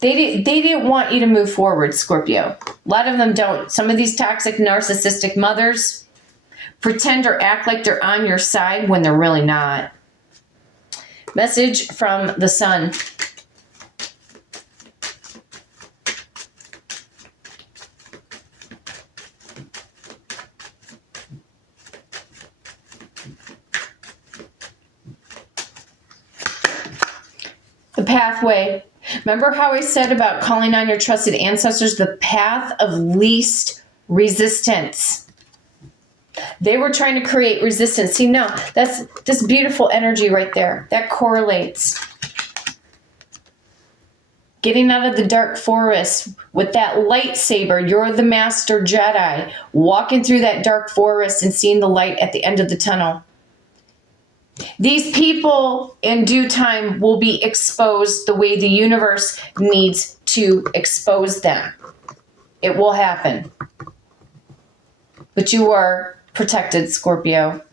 they didn't want you to move forward, Scorpio. A lot of them don't. Some of these toxic, narcissistic mothers pretend or act like they're on your side when they're really not. Message from the sun. The pathway. Remember how I said about calling on your trusted ancestors? The path of least resistance. They were trying to create resistance. See, no, that's this beautiful energy right there. That correlates. Getting out of the dark forest with that lightsaber. You're the master Jedi. Walking through that dark forest and seeing the light at the end of the tunnel. These people in due time will be exposed the way the universe needs to expose them. It will happen. But you are protected, Scorpio.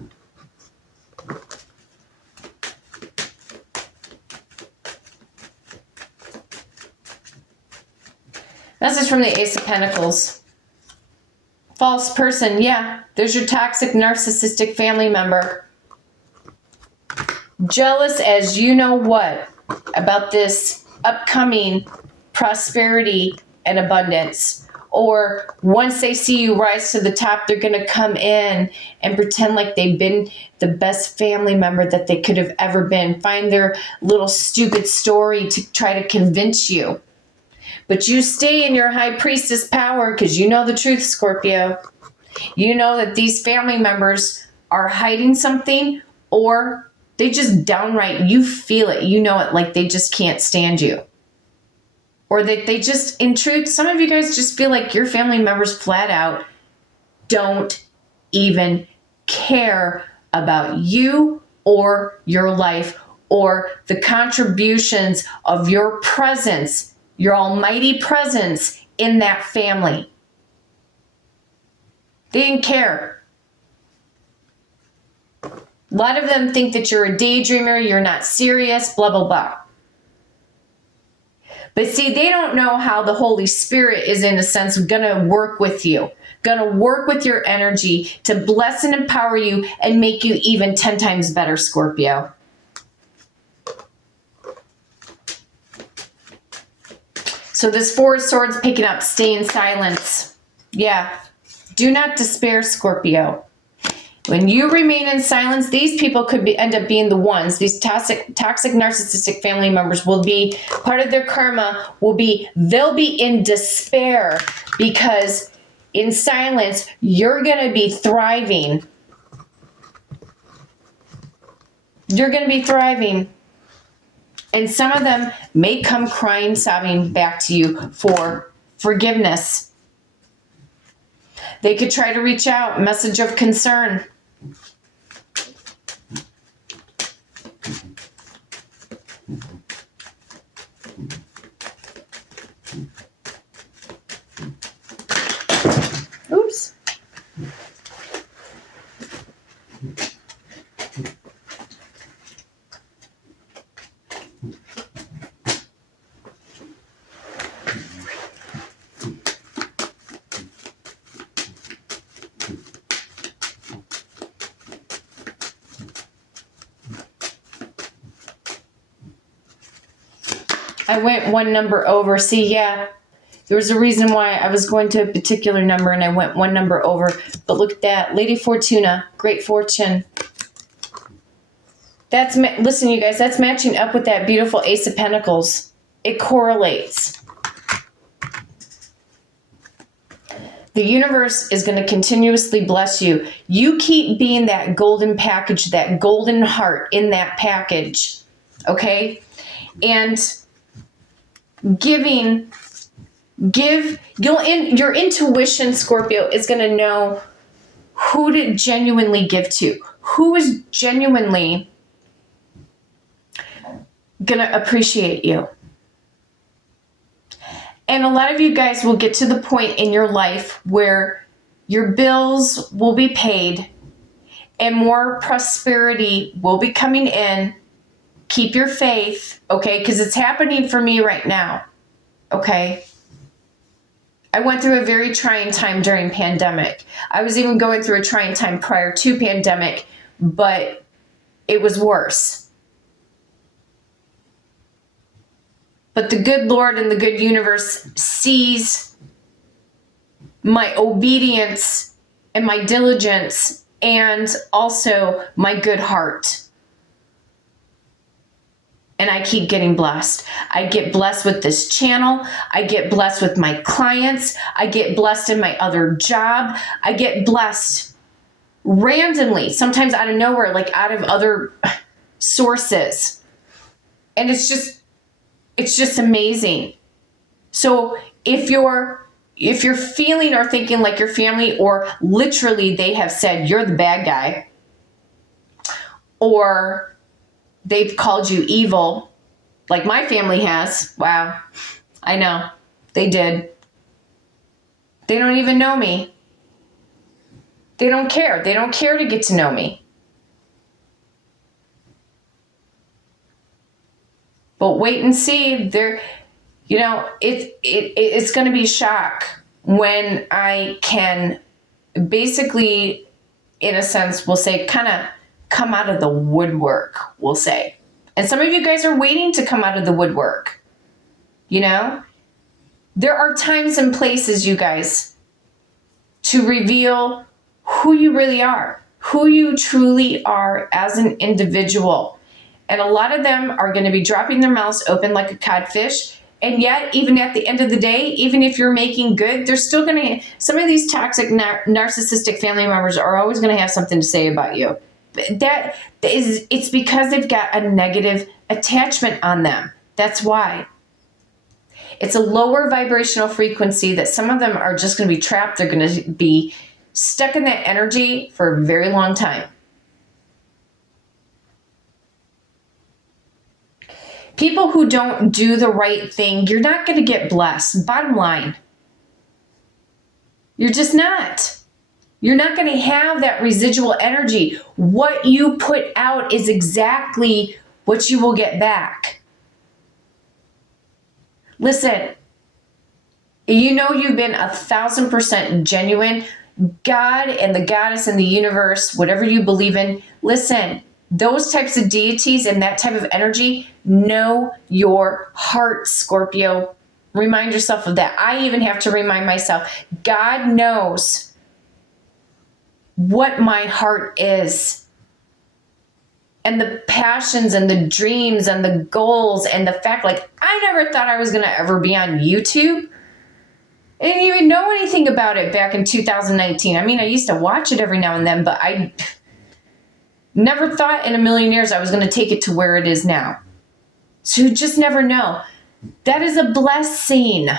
Message from the Ace of Pentacles. False person. Yeah, there's your toxic, narcissistic family member. Jealous as you know what about this upcoming prosperity and abundance. Or once they see you rise to the top, they're going to come in and pretend like they've been the best family member that they could have ever been. Find their little stupid story to try to convince you. But you stay in your high priestess power because you know the truth, Scorpio. You know that these family members are hiding something, or they just downright, you feel it, you know it, like they just can't stand you. Or that they just, in truth, some of you guys just feel like your family members flat out don't even care about you or your life or the contributions of your presence, your almighty presence in that family. They didn't care. A lot of them think that you're a daydreamer, you're not serious, blah, blah, blah. But see, they don't know how the Holy Spirit is, in a sense, going to work with you, going to work with your energy to bless and empower you and make you even 10 times better, Scorpio. So this Four of Swords picking up, stay in silence. Yeah, do not despair, Scorpio. When you remain in silence, these people could end up being the ones. These toxic, narcissistic family members will be, part of their karma will be, they'll be in despair because in silence, you're going to be thriving. You're going to be thriving. And some of them may come crying, sobbing back to you for forgiveness. They could try to reach out, message of concern. Oops. I went one number over. See, yeah, there was a reason why I was going to a particular number and I went one number over. But look at that. Lady Fortuna, great fortune. That's, listen, you guys, that's matching up with that beautiful Ace of Pentacles. It correlates. The universe is going to continuously bless you. You keep being that golden package, that golden heart in that package, okay? And your intuition, Scorpio, is going to know who to genuinely give to, who is genuinely going to appreciate you. And a lot of you guys will get to the point in your life where your bills will be paid and more prosperity will be coming in. Keep your faith, okay? Because it's happening for me right now, okay? I went through a very trying time during pandemic. I was even going through a trying time prior to pandemic, but it was worse. But the good Lord and the good universe sees my obedience and my diligence and also my good heart. And I keep getting blessed. I get blessed with this channel. I get blessed with my clients. I get blessed in my other job. I get blessed randomly, sometimes out of nowhere, like out of other sources. And it's just amazing. So if you're feeling or thinking like your family, or literally they have said you're the bad guy, or they've called you evil, like my family has. Wow. I know. They did. They don't even know me. They don't care. They don't care to get to know me. But wait and see. It's going to be a shock when I can basically, in a sense, we'll say, kind of come out of the woodwork, we'll say. And some of you guys are waiting to come out of the woodwork. There are times and places, you guys, to reveal who you really are, who you truly are as an individual. And a lot of them are going to be dropping their mouths open like a codfish. And yet, even at the end of the day, even if you're making good, they're still going to, some of these toxic, narcissistic family members are always going to have something to say about you. It's because they've got a negative attachment on them. That's why. It's a lower vibrational frequency that some of them are just going to be trapped. They're going to be stuck in that energy for a very long time. People who don't do the right thing, you're not going to get blessed. Bottom line. You're just not. You're not going to have that residual energy. What you put out is exactly what you will get back. Listen, you've been 1,000% genuine. God and the goddess and the universe, whatever you believe in, listen, those types of deities and that type of energy know your heart, Scorpio. Remind yourself of that. I even have to remind myself, God knows what my heart is. And the passions and the dreams and the goals and the fact, I never thought I was going to ever be on YouTube. I didn't even know anything about it back in 2019. I mean, I used to watch it every now and then, but I never thought in a million years I was going to take it to where it is now. So you just never know. That is a blessing.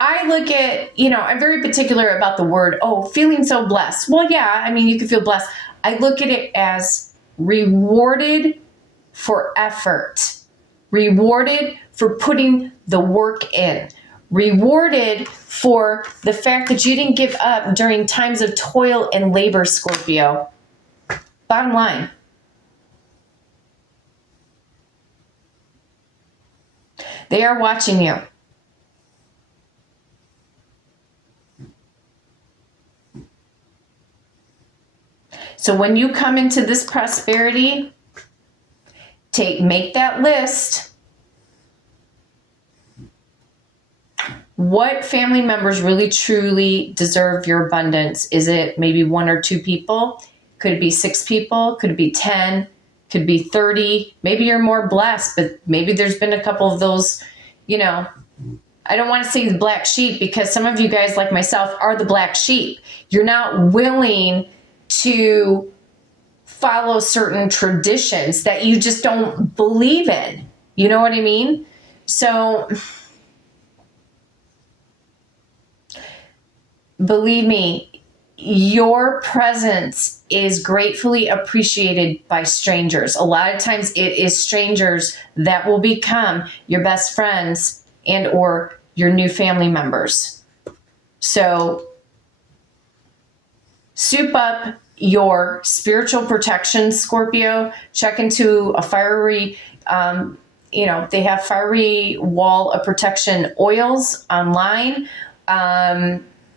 I look at, I'm very particular about the word, feeling so blessed. Well, yeah, I mean, you can feel blessed. I look at it as rewarded for effort, rewarded for putting the work in, rewarded for the fact that you didn't give up during times of toil and labor, Scorpio. Bottom line. They are watching you. So when you come into this prosperity, make that list. What family members really truly deserve your abundance? Is it maybe 1 or 2 people? Could it be 6 people? Could it be 10? Could be 30? Maybe you're more blessed, but maybe there's been a couple of those, I don't want to say the black sheep, because some of you guys, like myself, are the black sheep. You're not willing to follow certain traditions that you just don't believe in. You know what I mean? So believe me, your presence is gratefully appreciated by strangers. A lot of times it is strangers that will become your best friends and or your new family members. So soup up your spiritual protection, Scorpio. Check into a fiery, they have fiery wall of protection oils online.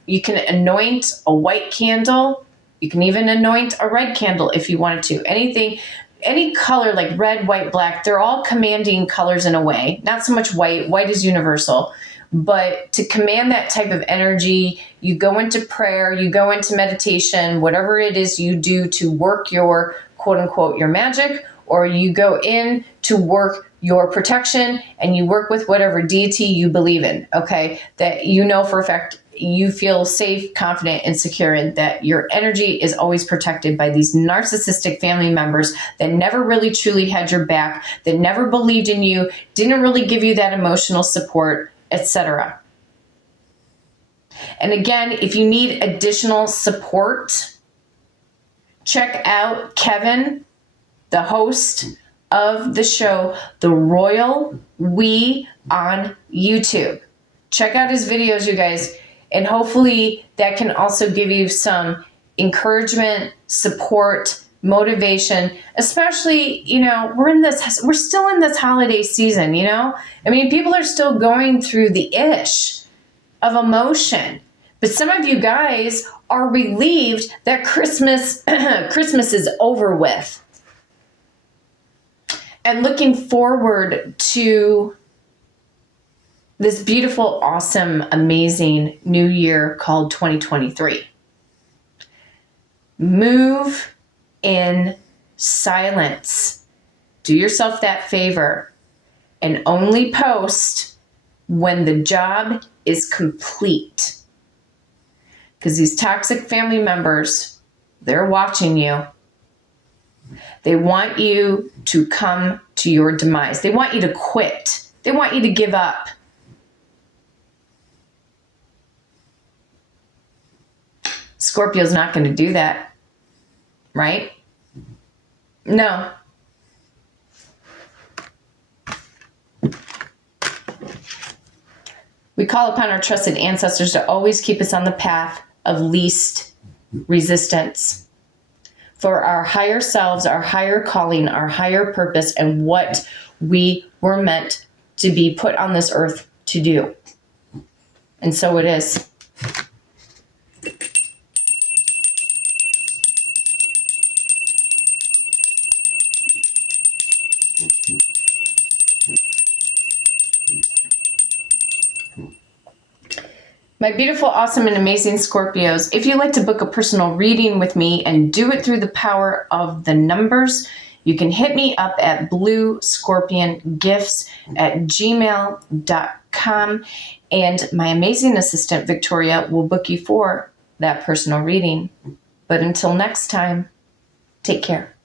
You can anoint a white candle. You can even anoint a red candle if you wanted to. Anything, any color like red, white, black, they're all commanding colors in a way. Not so much white. White is universal. But to command that type of energy, you go into prayer, you go into meditation, whatever it is you do to work your quote unquote, your magic, or you go in to work your protection and you work with whatever deity you believe in, okay? That you know for a fact you feel safe, confident, and secure in, that your energy is always protected by these narcissistic family members that never really truly had your back, that never believed in you, didn't really give you that emotional support, etc. And again, if you need additional support, check out Kevin, the host of the show, The Royal We, on YouTube. Check out his videos, you guys, and hopefully that can also give you some encouragement, support, motivation, especially, we're still in this holiday season, I mean, people are still going through the ish of emotion, but some of you guys are relieved that Christmas is over with and looking forward to this beautiful, awesome, amazing new year called 2023. Move in silence. Do yourself that favor and only post when the job is complete. Because these toxic family members, they're watching you. They want you to come to your demise. They want you to quit. They want you to give up. Scorpio's not going to do that, right? No. We call upon our trusted ancestors to always keep us on the path of least resistance for our higher selves, our higher calling, our higher purpose, and what we were meant to be put on this earth to do. And so it is. My beautiful, awesome, and amazing Scorpios, if you'd like to book a personal reading with me and do it through the power of the numbers, you can hit me up at bluescorpiongifts@gmail.com, and my amazing assistant, Victoria, will book you for that personal reading. But until next time, take care.